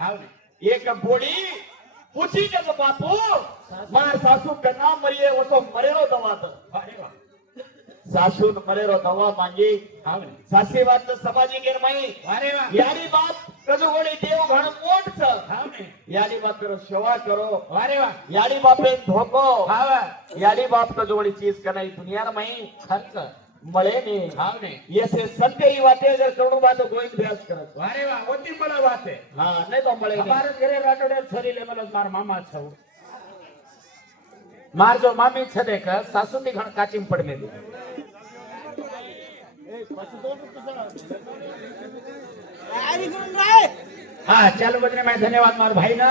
हाव ने एक बोड़ी पूछी जब बापू मार सासू कना मरिए वो तो मरेरो दवा तो अरे वाह सासू न मरेरो दवा मांगी हाव ने सासी बात तो समाजी के मई अरे वाह यारी बात कजोड़ी देव घण मोट छ हाव ने यारी बात करो सेवा करो अरे वाह यारी बापे धोको हाव यारी बाप कजोड़ी चीज कनाई दुनिया में मई खर्च મળે ને हाव ने ये से सत्य ही वाते अगर करोड़ बात गोविंद व्यास करत अरे वाह ओती बड़ा बात है हां नहीं तो મળે हमारे घरे राटोडे छोरी ले मतलब मार मामा छौ मार जो मामी छदे का सासू ती घण काचीम पडले हाँ चलो बजने में धन्यवाद मार भाई ना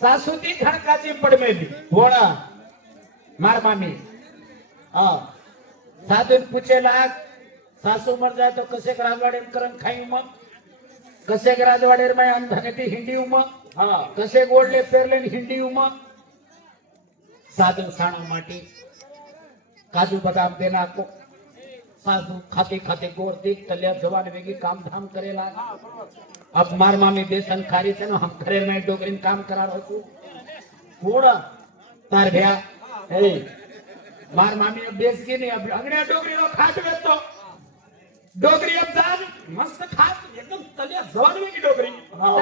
सासू ती घण काचीम पड में भी कोणा मार मामी हां साधून पूछे लाग सासू मर जाए तो कसे राजवाडे करण खाई मग कसे राजवाडे में अंधनेती हिंडी मग हां कसे गोडले पेरले हिंडी मग साधू साणा माटी काजू बदाम देना को साधु खाते खाते गोर देख तलिया जवान वेगी काम धाम करेला अब मार मामी बेसन खारी थे ना हम घरे में डोगरीन काम करा रहो तू कोणा तार भैया ए मार मामी अब बेस की नहीं अब अंगड़े डोगरी नो खाट में तो डोगरी अब जान मस्त खाट एकदम तलिया जवान वेगी डोगरी हाँ।